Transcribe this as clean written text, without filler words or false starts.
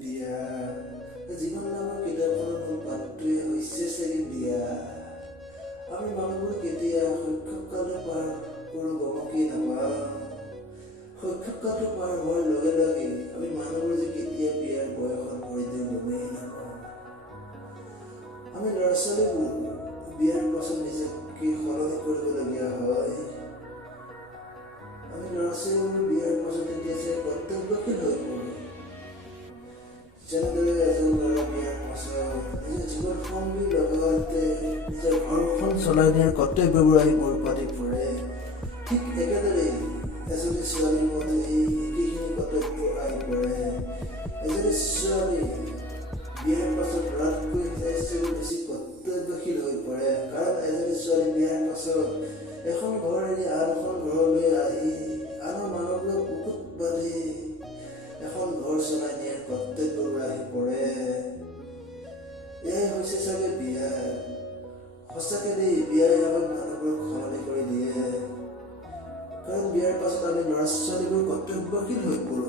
বিয়া জীৱন নামৰ কিতাপখনৰ মূল পাঠটোৱে হৈছে চাগে বিয়া। আমি মানুহবোৰ কেতিয়া শৈশৱকালটো পাৰ কৰোঁ গমকেই নাপাওঁ। শৈশৱকালটো পাৰ হোৱাৰ লগে লগে আমি মানুহবোৰ যে কেতিয়া বিয়াৰ বয়সত ভৰি দিওঁ গমেই নাপাওঁ। আমি ল'ৰা ছোৱালীবোৰ বিয়াৰ পাছত নিজকে সলনি কৰিবলগীয়া হয়। আমি ল'ৰা ছোৱালীবোৰ বিয়াৰ পাছত এতিয়া যে কৰ্তব্যশীল হৈ পৰোঁ। যেনেদৰে এজন ল'ৰা বিয়াৰ পাছত নিজৰ জীৱন সংগীৰ লগতে নিজৰ ঘৰখন চলাই নিয়াৰ কৰ্তব্যবোৰ আহি মূৰ পাতি পৰে, ঠিক একেদৰে এজনী ছোৱালীৰ মতে এই একেখিনি কৰ্তব্য আহি পৰে। এজনী ছোৱালী বিয়াৰ পাছত ল'ৰাতকৈ বেছি কৰ্তব্যশীল হৈ পৰে, কাৰণ এজনী ছোৱালী বিয়াৰ পাছত এখন ঘৰ এৰি আন এখন ঘৰলৈ আহি আনৰ মানুহবোৰক বুকুত বান্ধি এখন ঘৰ চলাই নিয়াৰ কৰ্তব্যবোৰ আহি পৰে। এয়াই হৈছে চাগে বিয়া। সঁচাকে দেই, বিয়াই আমাক মানুহবোৰক সলনি কৰি দিয়ে, কাৰণ বিয়াৰ পাছত আমি ল'ৰা ছোৱালীবোৰ কৰ্তব্যশীল হৈ পৰোঁ।